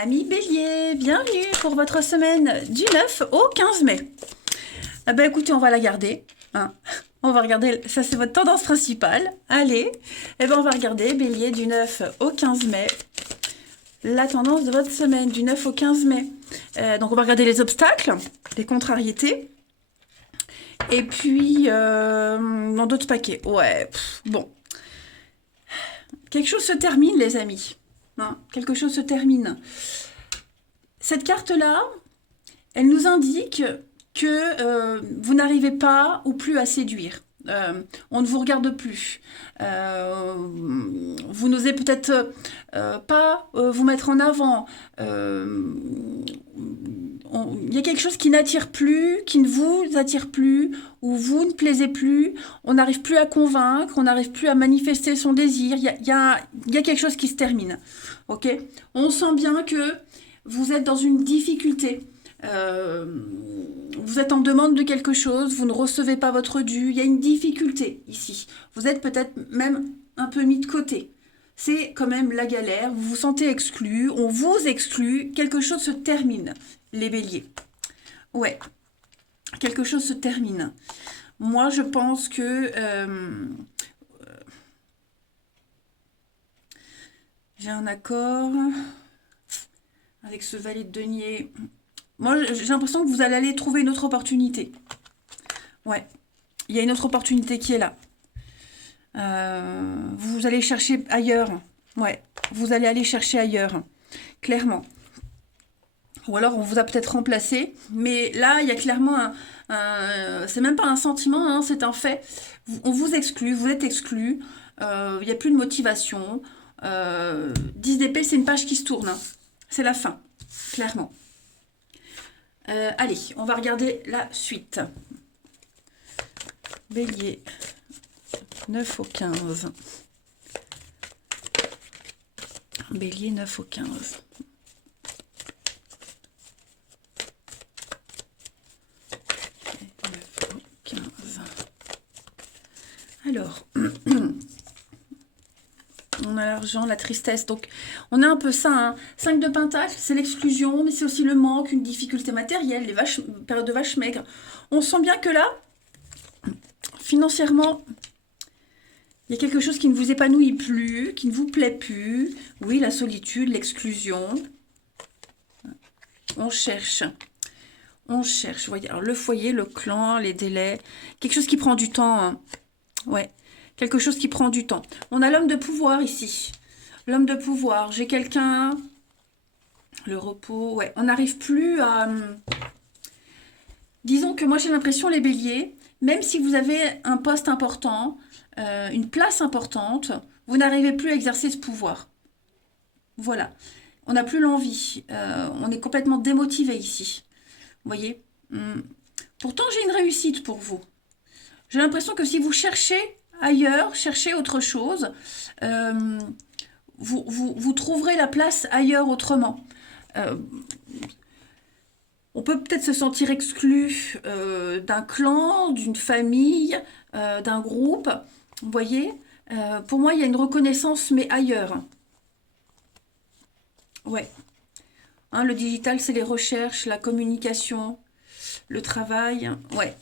Amis Bélier, bienvenue pour votre semaine du 9 au 15 mai. Ah ben écoutez, on va la garder. Hein. On va regarder, ça c'est votre tendance principale. Allez, eh ben on va regarder Bélier du 9 au 15 mai. La tendance de votre semaine du 9 au 15 mai. Donc on va regarder les obstacles, les contrariétés. Et puis, dans d'autres paquets. Ouais, bon. Quelque chose se termine, les amis. Hein, quelque chose se termine. Cette carte-là, elle nous indique que vous n'arrivez pas ou plus à séduire. On ne vous regarde plus. Vous n'osez peut-être pas vous mettre en avant. Il y a quelque chose qui n'attire plus, qui ne vous attire plus, ou vous ne plaisez plus. On n'arrive plus à convaincre, on n'arrive plus à manifester son désir. Il y a quelque chose qui se termine. Ok ? On sent bien que vous êtes dans une difficulté. Vous êtes en demande de quelque chose, vous ne recevez pas votre dû, il y a une difficulté ici. Vous êtes peut-être même un peu mis de côté. C'est quand même la galère, vous vous sentez exclu, on vous exclut, quelque chose se termine, les béliers. Ouais, quelque chose se termine. Moi, je pense que j'ai un accord avec ce valet de denier. Moi, j'ai l'impression que vous allez aller trouver une autre opportunité. Ouais, il y a une autre opportunité qui est là. Vous allez chercher ailleurs. Ouais, vous allez aller chercher ailleurs, clairement. Ou alors on vous a peut-être remplacé, mais là, il y a clairement c'est même pas un sentiment, hein, c'est un fait. On vous exclut, vous êtes exclu. Il n'y a plus de motivation. 10 d'épée, c'est une page qui se tourne. Hein. C'est la fin, clairement. Allez, on va regarder la suite. Bélier, 9 au 15. Bélier, 9 au 15. Okay, 9 au 15. Alors, on a l'argent, la tristesse. Donc, on a un peu ça. Hein. 5 de Pentacle, c'est l'exclusion, mais c'est aussi le manque, une difficulté matérielle, les périodes de vaches maigres. On sent bien que là, financièrement, il y a quelque chose qui ne vous épanouit plus, qui ne vous plaît plus. Oui, la solitude, l'exclusion. On cherche. On cherche. Vous voyez, alors le foyer, le clan, les délais. Quelque chose qui prend du temps. Hein. Ouais. Quelque chose qui prend du temps. On a l'homme de pouvoir ici. L'homme de pouvoir. J'ai quelqu'un. Le repos. Ouais. On n'arrive plus à... Disons que moi, j'ai l'impression, les béliers, même si vous avez un poste important, une place importante, vous n'arrivez plus à exercer ce pouvoir. Voilà. On n'a plus l'envie. On est complètement démotivé ici. Vous voyez ? Pourtant, j'ai une réussite pour vous. J'ai l'impression que si vous cherchez ailleurs, cherchez autre chose, vous trouverez la place ailleurs autrement. On peut peut-être se sentir exclu d'un clan, d'une famille, d'un groupe. Vous voyez, pour moi, il y a une reconnaissance, mais ailleurs. Ouais. Hein, le digital, c'est les recherches, la communication, le travail. Ouais.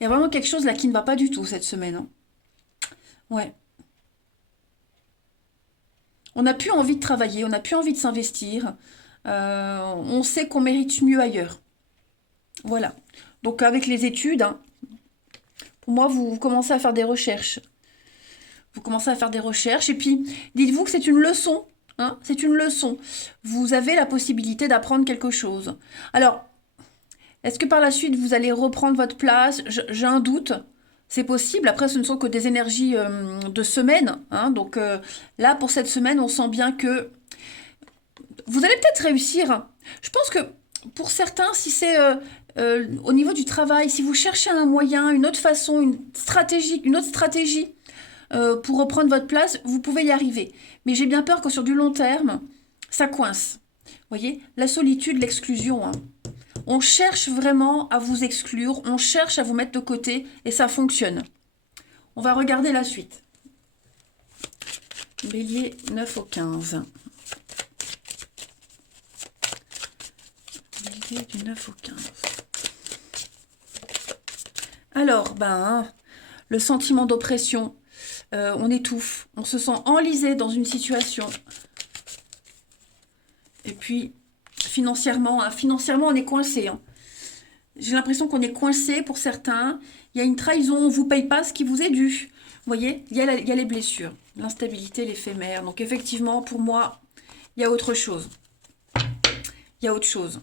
Il y a vraiment quelque chose là qui ne va pas du tout cette semaine. Hein. Ouais. On n'a plus envie de travailler, on n'a plus envie de s'investir. On sait qu'on mérite mieux ailleurs. Voilà. Donc avec les études, hein, pour moi, vous commencez à faire des recherches. Vous commencez à faire des recherches et puis dites-vous que c'est une leçon. Hein, c'est une leçon. Vous avez la possibilité d'apprendre quelque chose. Alors, est-ce que par la suite, vous allez reprendre votre place? J'ai un doute. C'est possible. Après, ce ne sont que des énergies de semaine. Hein, donc là, pour cette semaine, on sent bien que vous allez peut-être réussir. Je pense que pour certains, si c'est au niveau du travail, si vous cherchez un moyen, une autre façon, une autre stratégie pour reprendre votre place, vous pouvez y arriver. Mais j'ai bien peur que sur du long terme, ça coince. Vous voyez, la solitude, l'exclusion. Hein. On cherche vraiment à vous exclure, on cherche à vous mettre de côté et ça fonctionne. On va regarder la suite. Bélier 9 au 15. Bélier du 9 au 15. Alors, le sentiment d'oppression, on étouffe, on se sent enlisé dans une situation. Et puis, financièrement, on est coincé. J'ai l'impression qu'on est coincé pour certains. Il y a une trahison, on ne vous paye pas ce qui vous est dû. Vous voyez, il y a les blessures, l'instabilité, l'éphémère. Donc effectivement, pour moi, il y a autre chose. Il y a autre chose.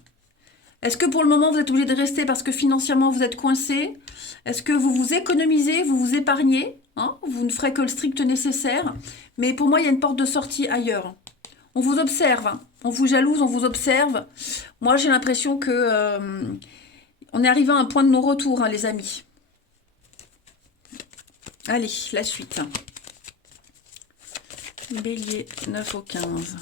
Est-ce que pour le moment, vous êtes obligé de rester parce que financièrement, vous êtes coincé? Est-ce que vous vous économisez, vous vous épargnez, vous ne ferez que le strict nécessaire? Mais pour moi, il y a une porte de sortie ailleurs. On vous observe, on vous jalouse, on vous observe. Moi, j'ai l'impression que on est arrivé à un point de non-retour, les amis. Allez, la suite. Bélier, 9 au 15.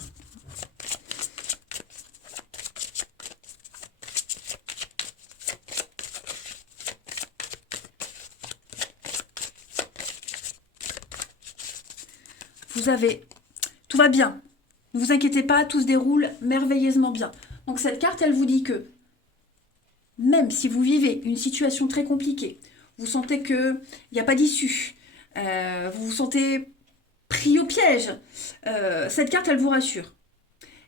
Vous avez... Tout va bien. Ne vous inquiétez pas, tout se déroule merveilleusement bien. Donc cette carte, elle vous dit que même si vous vivez une situation très compliquée, vous sentez qu'il n'y a pas d'issue, vous vous sentez pris au piège, cette carte, elle vous rassure.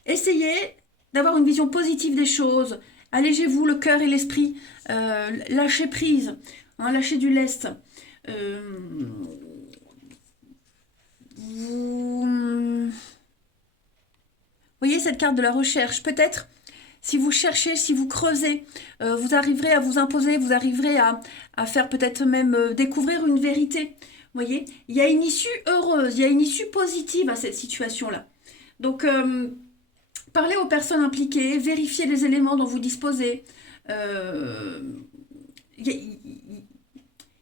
Essayez d'avoir une vision positive des choses, allégez-vous le cœur et l'esprit, lâchez prise, lâchez du lest. Vous voyez cette carte de la recherche, peut-être si vous cherchez, si vous creusez, vous arriverez à vous imposer, vous arriverez à faire peut-être même découvrir une vérité. Vous voyez, il y a une issue heureuse, il y a une issue positive à cette situation-là. Donc, parlez aux personnes impliquées, vérifiez les éléments dont vous disposez. Il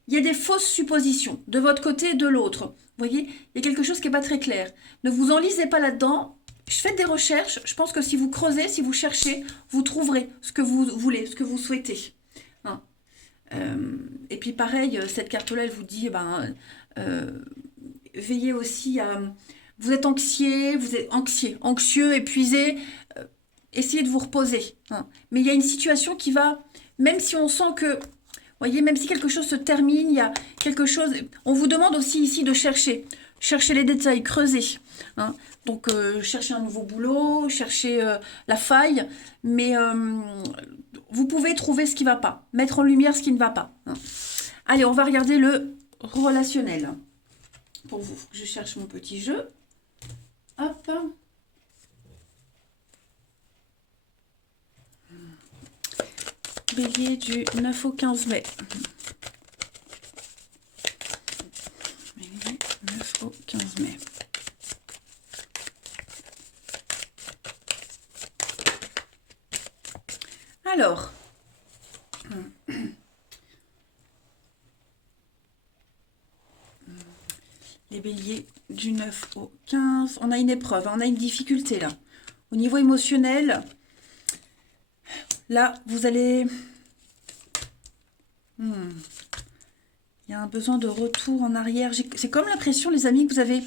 y a des fausses suppositions de votre côté et de l'autre. Vous voyez, il y a quelque chose qui n'est pas très clair. Ne vous enlisez pas là-dedans. Faites des recherches. Je pense que si vous creusez, si vous cherchez, vous trouverez ce que vous voulez, ce que vous souhaitez. Et puis pareil, cette carte-là, elle vous dit, veillez aussi à... Vous êtes anxieux, épuisé. Essayez de vous reposer. Mais il y a une situation qui va... Même si on sent que... Voyez, même si quelque chose se termine, il y a quelque chose... On vous demande aussi ici de chercher. Chercher les détails, creuser. Donc, chercher un nouveau boulot, chercher la faille. Mais vous pouvez trouver ce qui ne va pas. Mettre en lumière ce qui ne va pas. Allez, on va regarder le relationnel. Pour vous, je cherche mon petit jeu. Hop. Bélier du 9 au 15 mai. Bélier 9 au 15 mai. Alors, les béliers du 9 au 15, on a une épreuve, on a une difficulté là. Au niveau émotionnel, là, vous allez... Il y a un besoin de retour en arrière. C'est comme l'impression, les amis, que vous avez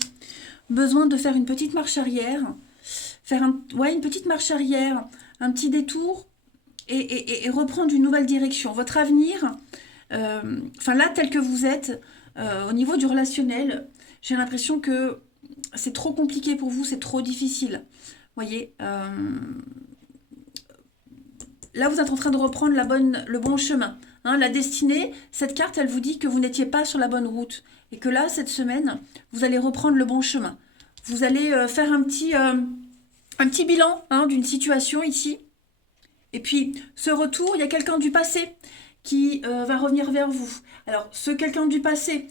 besoin de faire une petite marche arrière. Faire une petite marche arrière, un petit détour et reprendre une nouvelle direction. Votre avenir, là, tel que vous êtes, au niveau du relationnel, j'ai l'impression que c'est trop compliqué pour vous, c'est trop difficile. Vous voyez, là, vous êtes en train de reprendre le bon chemin. La destinée, cette carte, elle vous dit que vous n'étiez pas sur la bonne route. Et que là, cette semaine, vous allez reprendre le bon chemin. Vous allez faire un petit bilan d'une situation ici. Et puis, ce retour, il y a quelqu'un du passé qui va revenir vers vous. Alors, ce quelqu'un du passé,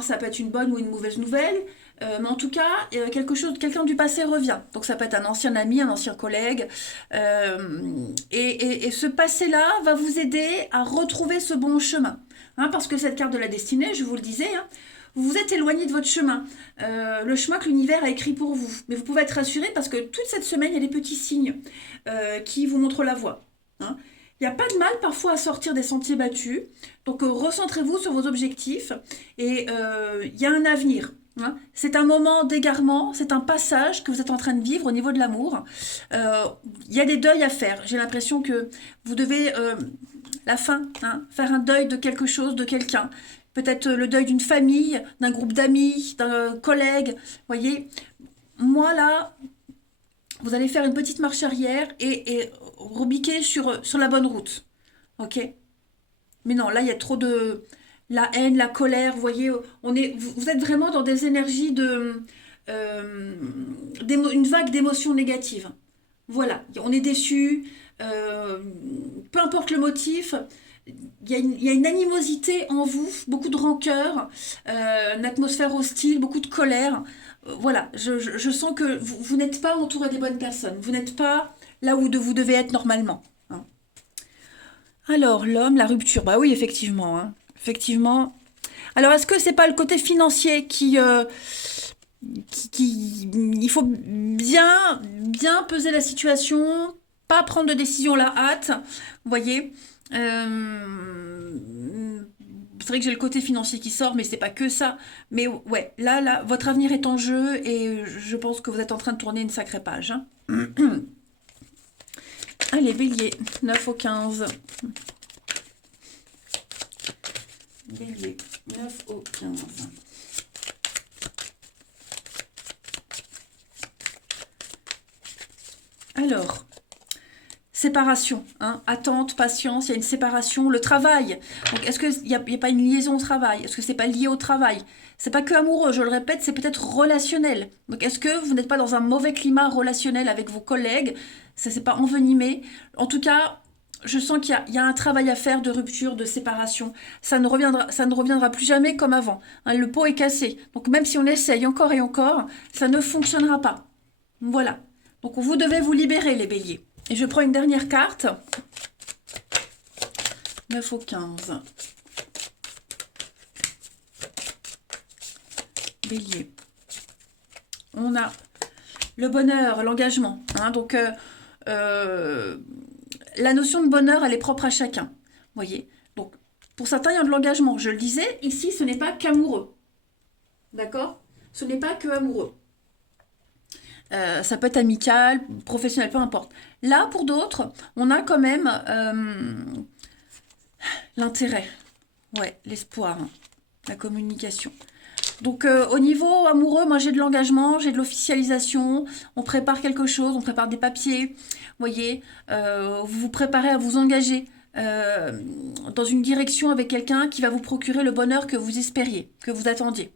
ça peut être une bonne ou une mauvaise nouvelle. Mais en tout cas, quelqu'un du passé revient. Donc ça peut être un ancien ami, un ancien collègue. Et ce passé-là va vous aider à retrouver ce bon chemin. Parce que cette carte de la destinée, je vous le disais, vous vous êtes éloigné de votre chemin. Le chemin que l'univers a écrit pour vous. Mais vous pouvez être rassuré parce que toute cette semaine, il y a des petits signes qui vous montrent la voie. Il n'y a pas de mal parfois à sortir des sentiers battus. Donc recentrez-vous sur vos objectifs. Et il y a un avenir. Hein. C'est un moment d'égarement, c'est un passage que vous êtes en train de vivre au niveau de l'amour. Euh, Il y a des deuils à faire. J'ai l'impression que vous devez, la fin, hein, faire un deuil de quelque chose, de quelqu'un. Peut-être le deuil d'une famille, d'un groupe d'amis, d'un collègue. Voyez, moi là, vous allez faire une petite marche arrière et rebiquer sur la bonne route. Ok? Mais non, là, il y a trop de la haine, la colère. Vous voyez, vous êtes vraiment dans des énergies euh, une vague d'émotions négatives. Voilà, on est déçu. Peu importe le motif, il y a une animosité en vous, beaucoup de rancœur, une atmosphère hostile, beaucoup de colère. Voilà, je sens que vous n'êtes pas entouré des bonnes personnes. Vous n'êtes pas là où vous devez être normalement. Hein. Alors, l'homme, la rupture. Bah oui, effectivement. Hein. Effectivement. Alors, est-ce que c'est pas le côté financier il faut bien peser la situation, pas prendre de décision à la hâte, vous voyez. C'est vrai que j'ai le côté financier qui sort, mais c'est pas que ça. Mais ouais, là, votre avenir est en jeu et je pense que vous êtes en train de tourner une sacrée page. Hein. Allez, bélier, 9 au 15. Bélier, 9 au 15. Alors, séparation, hein, attente, patience, il y a une séparation, le travail. Donc, est-ce qu'il n'y a pas une liaison au travail? Est-ce que c'est pas lié au travail? C'est pas que amoureux, je le répète, c'est peut-être relationnel. Donc, est-ce que vous n'êtes pas dans un mauvais climat relationnel avec vos collègues? Ça s'est pas envenimé? En tout cas, je sens qu'il y a un travail à faire de rupture, de séparation. Ça ne reviendra plus jamais comme avant. Hein, le pot est cassé. Donc, même si on essaye encore et encore, ça ne fonctionnera pas. Voilà. Donc, vous devez vous libérer, les béliers. Et je prends une dernière carte. 9 au 15. Bélier. On a le bonheur, l'engagement. Hein, donc, la notion de bonheur, elle est propre à chacun. Vous voyez? Donc, pour certains, il y a de l'engagement. Je le disais, ici, ce n'est pas qu'amoureux. D'accord? Ce n'est pas que amoureux. Ça peut être amical, professionnel, peu importe. Là, pour d'autres, on a quand même l'intérêt, ouais, l'espoir, hein, la communication. Donc au niveau amoureux, moi j'ai de l'engagement, j'ai de l'officialisation, on prépare quelque chose, on prépare des papiers, vous voyez, vous vous préparez à vous engager dans une direction avec quelqu'un qui va vous procurer le bonheur que vous espériez, que vous attendiez.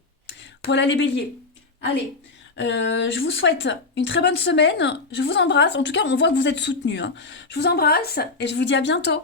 Voilà les béliers. Allez, je vous souhaite une très bonne semaine. Je vous embrasse. En tout cas, on voit que vous êtes soutenus. Hein. Je vous embrasse et je vous dis à bientôt.